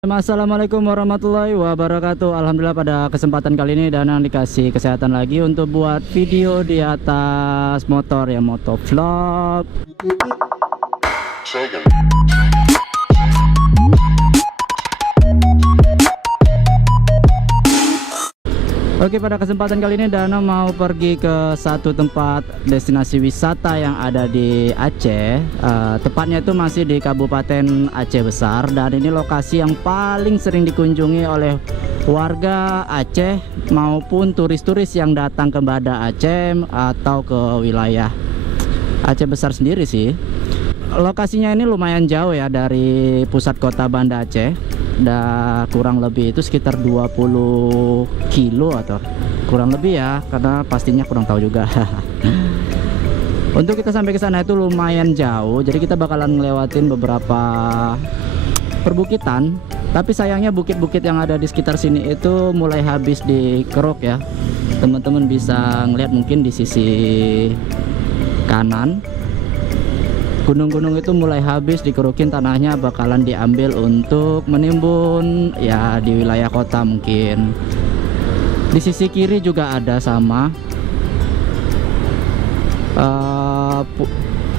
Assalamualaikum warahmatullahi wabarakatuh. Alhamdulillah pada kesempatan kali ini Danang dikasih kesehatan lagi untuk buat video di atas motor ya, motovlog. Oke, pada kesempatan kali ini Dana mau pergi ke satu tempat destinasi wisata yang ada di Aceh. Tepatnya itu masih di Kabupaten Aceh Besar, dan ini lokasi yang paling sering dikunjungi oleh warga Aceh maupun turis-turis yang datang ke Banda Aceh atau ke wilayah Aceh Besar sendiri sih. Lokasinya ini lumayan jauh ya dari pusat kota Banda Aceh. Kurang lebih itu sekitar 20 kilo atau kurang lebih ya, karena pastinya kurang tahu juga. Untuk kita sampai ke sana itu lumayan jauh, jadi kita bakalan ngelewatin beberapa perbukitan. Tapi sayangnya bukit-bukit yang ada di sekitar sini itu mulai habis dikeruk ya. Teman-teman bisa ngeliat mungkin di sisi kanan, gunung-gunung itu mulai habis dikerukin, tanahnya bakalan diambil untuk menimbun ya di wilayah kota mungkin. Di sisi kiri juga ada sama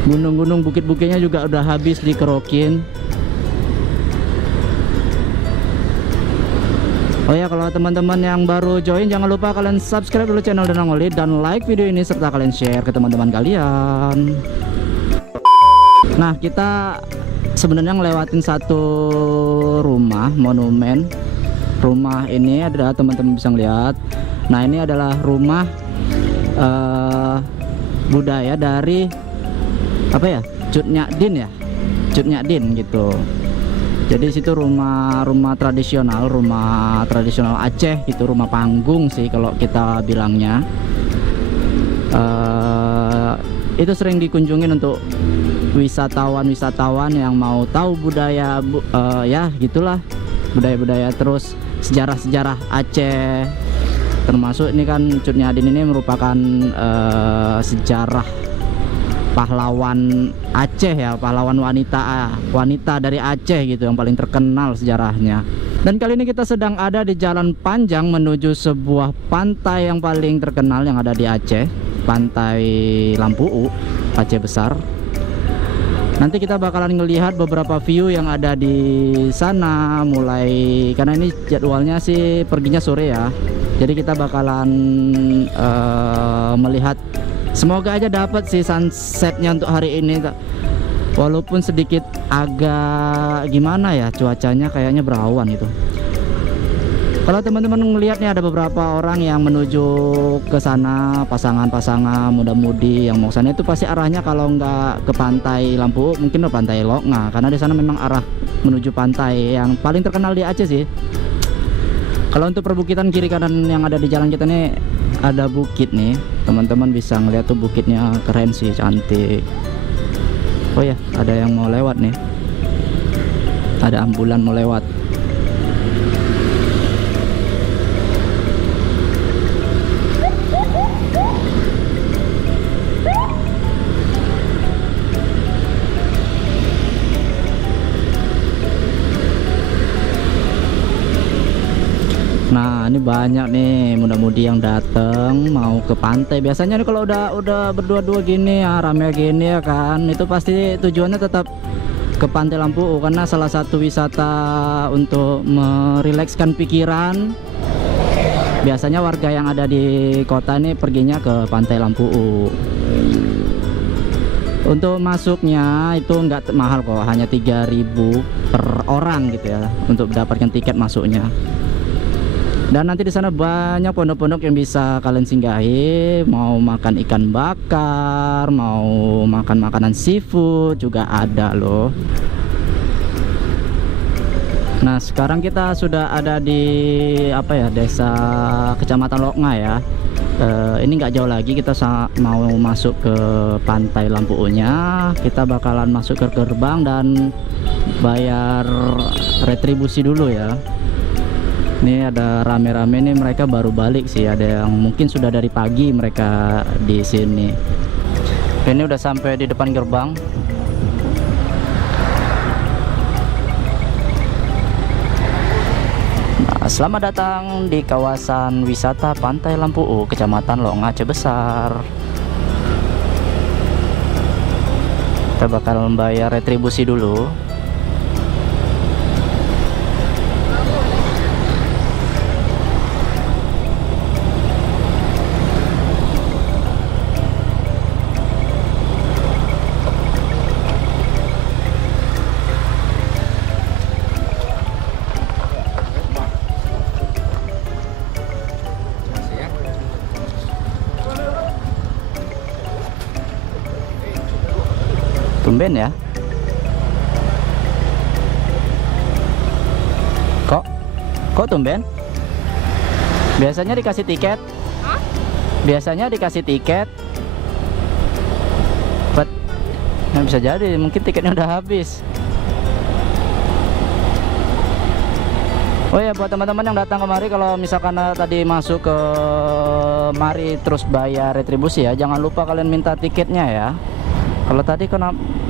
gunung-gunung, bukit-bukitnya juga udah habis dikerukin. Oh ya, kalau teman-teman yang baru join jangan lupa kalian subscribe dulu channel Danang Oli dan like video ini serta kalian share ke teman-teman kalian. Nah, kita sebenarnya ngelewatin satu rumah monumen. Rumah ini ada, teman-teman bisa ngeliat. Nah, ini adalah rumah budaya dari apa ya, Cut Nyak Din ya, Cut Nyak Din gitu. Jadi situ rumah tradisional Aceh gitu, rumah panggung sih kalau kita bilangnya. Itu sering dikunjungin untuk wisatawan yang mau tahu budaya ya gitulah, budaya-budaya terus sejarah-sejarah Aceh. Termasuk ini kan Cut Nyak Din ini merupakan sejarah pahlawan Aceh ya, pahlawan wanita dari Aceh gitu yang paling terkenal sejarahnya. Dan kali ini kita sedang ada di jalan panjang menuju sebuah pantai yang paling terkenal yang ada di Aceh, Pantai Lampu U, Aceh Besar. Nanti kita bakalan ngelihat beberapa view yang ada di sana, mulai karena ini jadwalnya sih perginya sore ya. Jadi kita bakalan melihat, semoga aja dapat sih sunsetnya untuk hari ini. Walaupun sedikit agak gimana ya cuacanya, kayaknya berawan gitu. Kalau teman-teman ngelihat nih ada beberapa orang yang menuju ke sana, pasangan-pasangan muda-mudi yang mau sana itu pasti arahnya kalau nggak ke Pantai Lampu mungkin ke Pantai Loknga, karena di sana memang arah menuju pantai yang paling terkenal di Aceh sih. Kalau untuk perbukitan kiri kanan yang ada di jalan kita nih ada bukit nih, teman-teman bisa ngeliat tuh bukitnya keren sih, cantik. Oh ya, ada yang mau lewat nih, ada ambulan mau lewat. Nah, ini banyak nih muda-mudi yang datang mau ke pantai. Biasanya nih kalau udah berdua-dua gini ya, rame gini ya kan, itu pasti tujuannya tetap ke Pantai Lampu U, karena salah satu wisata untuk merilekskan pikiran. Biasanya warga yang ada di kota ini perginya ke Pantai Lampu U. Untuk masuknya itu nggak mahal kok, hanya 3.000 per orang gitu ya untuk mendapatkan tiket masuknya. Dan nanti di sana banyak pondok-pondok yang bisa kalian singgahi, mau makan ikan bakar, mau makan makanan seafood juga ada loh. Nah, sekarang kita sudah ada di apa ya, desa Kecamatan Loknga ya. Ini nggak jauh lagi kita mau masuk ke Pantai Lampu U-nya. Kita bakalan masuk ke gerbang dan bayar retribusi dulu ya. Ini ada rame-rame nih, mereka baru balik sih, ada yang mungkin sudah dari pagi mereka di sini. Ini udah sampai di depan gerbang. Selamat datang di kawasan wisata Pantai Lampu U, Kecamatan Lok Nga, Aceh Besar. Kita bakal membayar retribusi dulu. Tumben ya. Kok tumben? Biasanya dikasih tiket? Biasanya dikasih tiket. Nah, bisa jadi mungkin tiketnya udah habis. Oh ya, buat teman-teman yang datang kemari, kalau misalkan tadi masuk ke mari terus bayar retribusi ya, jangan lupa kalian minta tiketnya ya. Kalau tadi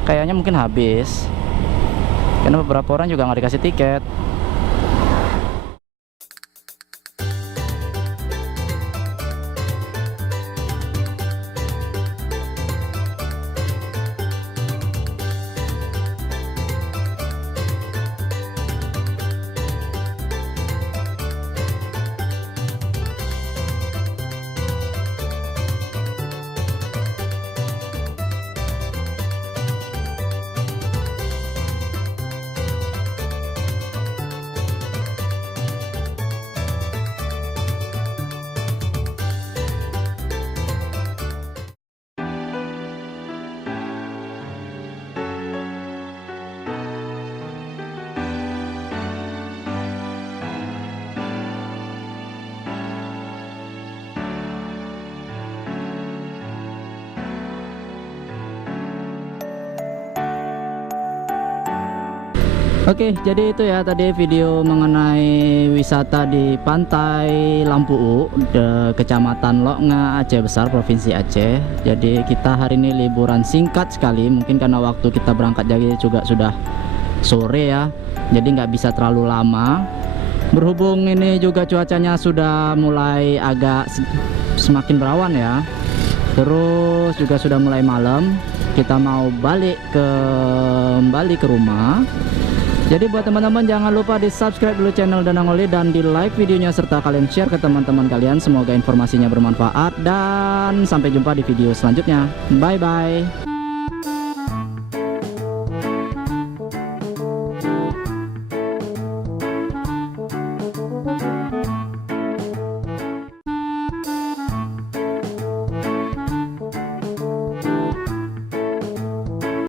kayaknya mungkin habis, karena beberapa orang juga nggak dikasih tiket. Oke, jadi itu ya tadi video mengenai wisata di Pantai Lampu U, Kecamatan Lok Nga, Aceh Besar, Provinsi Aceh. Jadi kita hari ini liburan singkat sekali, mungkin karena waktu kita berangkat jadi juga sudah sore ya, jadi nggak bisa terlalu lama. Berhubung ini juga cuacanya sudah mulai agak semakin berawan ya, terus juga sudah mulai malam, kita mau kembali ke rumah. Jadi buat teman-teman jangan lupa di subscribe dulu channel Danang Oli dan di like videonya, serta kalian share ke teman-teman kalian. Semoga informasinya bermanfaat dan sampai jumpa di video selanjutnya. Bye bye.